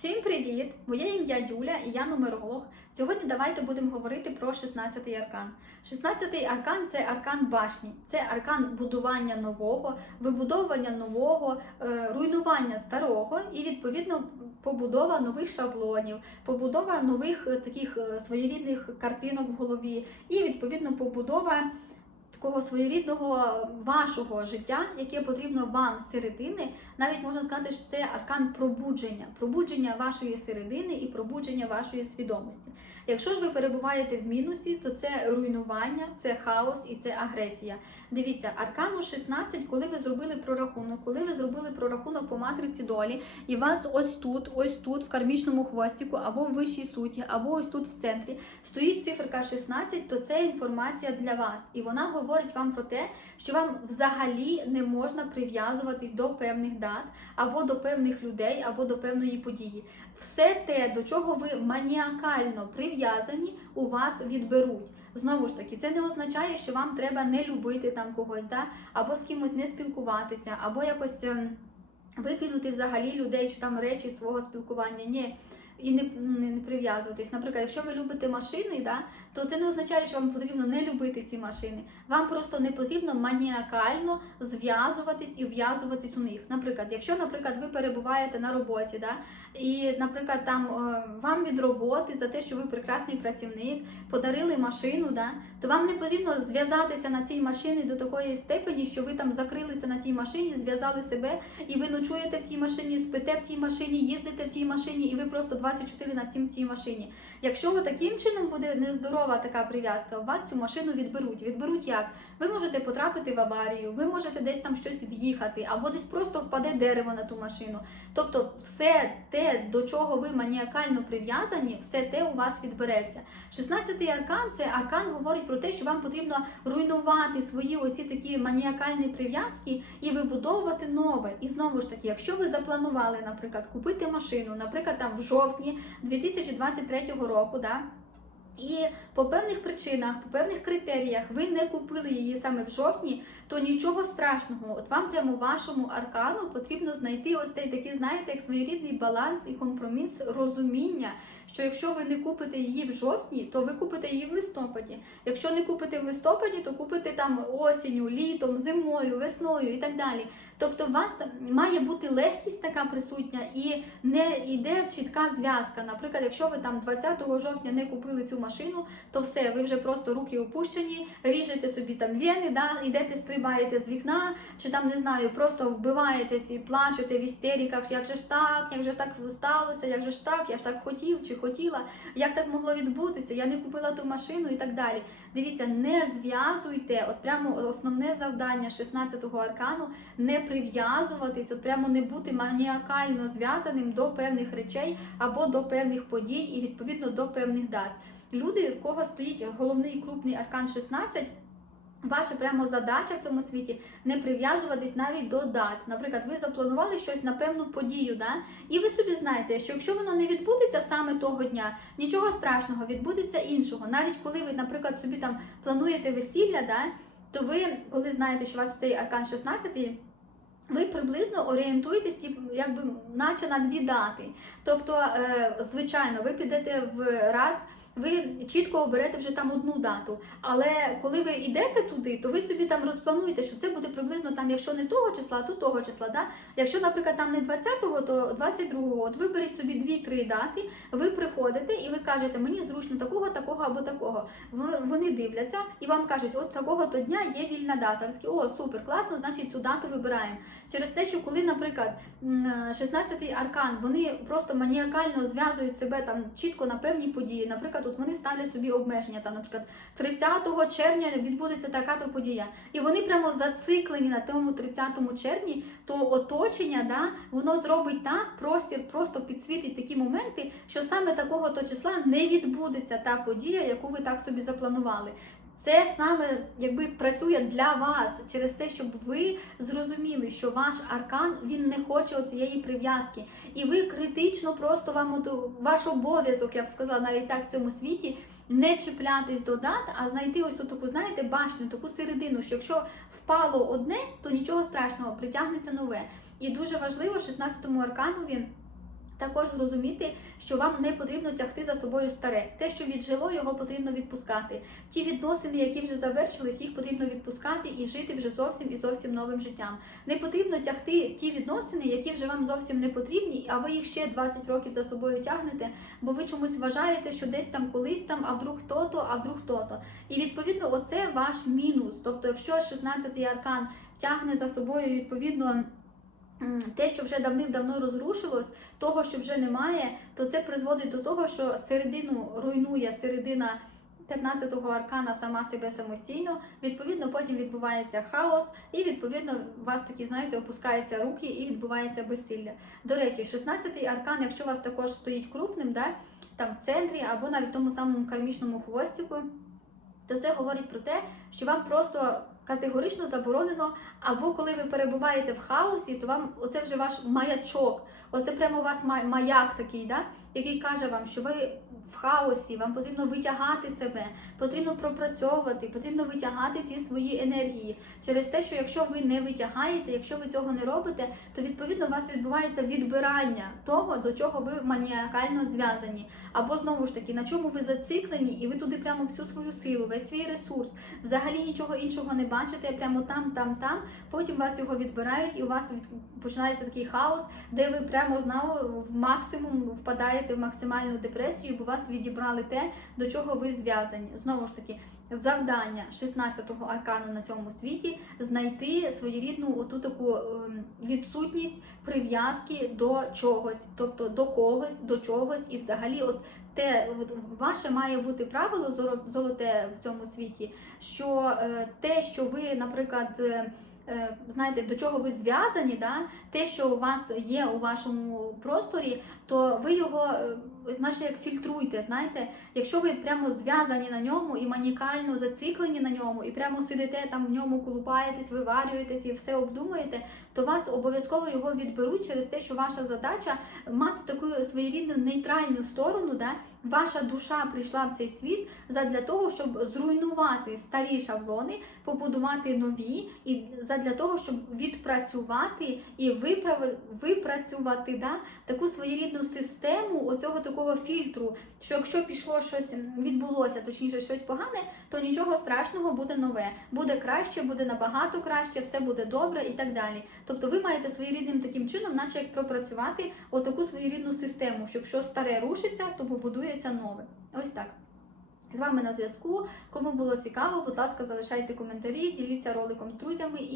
Всім привіт! Моє ім'я Юля і я нумеролог. Сьогодні давайте будемо говорити про 16-й аркан. 16-й аркан це аркан башні, це аркан будування нового, вибудовування нового, е, руйнування старого і відповідно побудова нових шаблонів, побудова нових е, таких е, своєрідних картинок в голові, і відповідно побудова такого своєрідного вашого життя, яке потрібно вам з середини. Навіть можна сказати, що це аркан пробудження, пробудження вашої середини і пробудження вашої свідомості. Якщо ж ви перебуваєте в мінусі, то це руйнування, це хаос і це агресія. Дивіться, аркану 16, коли ви зробили прорахунок, коли ви зробили прорахунок по матриці долі, і вас ось тут, ось тут, в кармічному хвостику, або в вищій суті, або ось тут в центрі, стоїть циферка 16, то це інформація для вас. І вона говорить вам про те, що вам взагалі не можна прив'язуватись до певних дат, або до певних людей, або до певної події. Все те, до чого ви маніакально прив'язані, у вас відберуть. Знову ж таки, це не означає, що вам треба не любити там когось, да? або з кимось не спілкуватися, або якось ем, викинути взагалі людей чи там речі свого спілкування. Ні. І не, не, не прив'язуватись. Наприклад, якщо ви любите машини, да, то це не означає, що вам потрібно не любити ці машини. Вам просто не потрібно маніакально зв'язуватись і в'язуватись у них. Наприклад, якщо, наприклад, ви перебуваєте на роботі, да, і, наприклад, там е, вам від роботи за те, що ви прекрасний працівник, подарили машину, да, то вам не потрібно зв'язатися на цій машині до такої степені, що ви там закрилися на тій машині, зв'язали себе, і ви ночуєте в тій машині, спите в тій машині, їздите в тій машині, і ви просто 24 на 7 в тій машині. Якщо ви таким чином буде нездорова така прив'язка, у вас цю машину відберуть. Відберуть як? Ви можете потрапити в аварію, ви можете десь там щось в'їхати, або десь просто впаде дерево на ту машину. Тобто, все те, до чого ви маніакально прив'язані, все те у вас відбереться. 16-й аркан це аркан говорить про те, що вам потрібно руйнувати свої оці такі маніакальні прив'язки і вибудовувати нове. І знову ж таки, якщо ви запланували, наприклад, купити машину, наприклад, там в жовтні 2023 року, да. І по певних причинах, по певних критеріях ви не купили її саме в жовтні, то нічого страшного. От вам прямо вашому аркану потрібно знайти ось цей такий, знаєте, як своєрідний баланс і компроміс розуміння. Що якщо ви не купите її в жовтні, то ви купите її в листопаді. Якщо не купите в листопаді, то купите там осінню, літом, зимою, весною і так далі. Тобто, у вас має бути легкість така присутня і не йде чітка зв'язка. Наприклад, якщо ви там 20 жовтня не купили цю машину, то все, ви вже просто руки опущені, ріжете собі там вени, да, йдете, стрибаєте з вікна, чи там не знаю, просто вбиваєтесь і плачете в істериках, як же ж так, як же ж так сталося, як же ж так, я ж так хотів чи хотіла, як так могло відбутися, я не купила ту машину і так далі. Дивіться, не зв'язуйте, от прямо основне завдання 16-го аркану не прив'язуватись, от прямо не бути маніакально зв'язаним до певних речей або до певних подій, і відповідно до певних дат. Люди, в кого стоїть головний крупний аркан 16, Ваша прямо задача в цьому світі не прив'язуватись навіть до дат. Наприклад, ви запланували щось на певну подію, да? і ви собі знаєте, що якщо воно не відбудеться саме того дня, нічого страшного, відбудеться іншого. Навіть коли ви, наприклад, собі там плануєте весілля, да? то ви, коли знаєте, що у вас цей аркан 16, ви приблизно орієнтуєтесь, якби наче на дві дати. Тобто, е, звичайно, ви підете в РАЦ, ви чітко оберете вже там одну дату. Але коли ви йдете туди, то ви собі там розплануєте, що це буде приблизно там, якщо не того числа, то того числа. Да? Якщо, наприклад, там не 20-го, то 22-го. От виберіть собі дві-три дати, ви приходите і ви кажете, мені зручно такого, такого або такого. Вони дивляться і вам кажуть, от такого то дня є вільна дата. Ви такі, о, супер, класно, значить цю дату вибираємо. Через те, що коли, наприклад, м, 16-й аркан, вони просто маніакально зв'язують себе там чітко на певні події. Наприклад, от вони ставлять собі обмеження. Там, наприклад, 30 червня відбудеться така-то подія, і вони прямо зациклені на тому 30 червні, то оточення, да, воно зробить так, простір просто підсвітить такі моменти, що саме такого то числа не відбудеться та подія, яку ви так собі запланували. Це саме якби працює для вас через те, щоб ви зрозуміли, що ваш аркан він не хоче оцієї прив'язки, і ви критично просто вам ваш обов'язок, я б сказала, навіть так в цьому світі. Не чіплятись до дат, а знайти ось ту таку, знаєте, башню, таку середину, що якщо впало одне, то нічого страшного, притягнеться нове. І дуже важливо 16-му арканові також зрозуміти, що вам не потрібно тягти за собою старе. Те, що віджило, його потрібно відпускати. Ті відносини, які вже завершились, їх потрібно відпускати і жити вже зовсім і зовсім новим життям. Не потрібно тягти ті відносини, які вже вам зовсім не потрібні, а ви їх ще 20 років за собою тягнете, бо ви чомусь вважаєте, що десь там колись там, а вдруг то-то, а вдруг то-то. І відповідно, оце ваш мінус. Тобто, якщо 16-й аркан тягне за собою відповідно. Те, що вже давним-давно розрушилось, того, що вже немає, то це призводить до того, що середину руйнує середина 15-го аркана сама себе самостійно. Відповідно, потім відбувається хаос, і відповідно у вас такі, знаєте, опускаються руки і відбувається безсилля. До речі, 16-й аркан, якщо у вас також стоїть крупним, да, там в центрі або навіть в тому самому кармічному хвостику, то це говорить про те, що вам просто категорично заборонено, або коли ви перебуваєте в хаосі, то вам оце вже ваш маячок. Оце прямо у вас маяк такий, да? який каже вам, що ви в хаосі, вам потрібно витягати себе, потрібно пропрацьовувати, потрібно витягати ці свої енергії. Через те, що якщо ви не витягаєте, якщо ви цього не робите, то відповідно у вас відбувається відбирання того, до чого ви маніакально зв'язані. Або знову ж таки, на чому ви зациклені, і ви туди прямо всю свою силу, весь свій ресурс, взагалі нічого іншого не бачите, прямо там, там, там. Потім вас його відбирають, і у вас починається такий хаос, де ви прямо знову в максимум впадаєте в максимальну депресію, бо вас відібрали те, до чого ви зв'язані. Знову ж таки. Завдання 16-го аркану на цьому світі знайти своєрідну оту таку ем, відсутність прив'язки до чогось, тобто до когось, до чогось, і взагалі, от те, от ваше має бути правило золоте в цьому світі, що е, те, що ви, наприклад, е, е, знаєте, до чого ви зв'язані, да? те, що у вас є у вашому просторі, то ви його, наче як фільтруйте, знаєте, якщо ви прямо зв'язані на ньому і манікально зациклені на ньому, і прямо сидите там в ньому, колупаєтесь, виварюєтесь і все обдумуєте, то вас обов'язково його відберуть через те, що ваша задача мати таку своєрідну нейтральну сторону, да? ваша душа прийшла в цей світ задля того, щоб зруйнувати старі шаблони, побудувати нові, і задля того, щоб відпрацювати і виправи, випрацювати да? таку своєрідну систему оцього такого фільтру, що якщо пішло щось, відбулося, точніше щось погане, то нічого страшного буде нове. Буде краще, буде набагато краще, все буде добре і так далі. Тобто ви маєте своєрідним таким чином, наче як пропрацювати отаку своєрідну систему, що якщо старе рушиться, то побудується нове. Ось так. З вами на зв'язку. Кому було цікаво, будь ласка, залишайте коментарі, діліться роликом з друзями.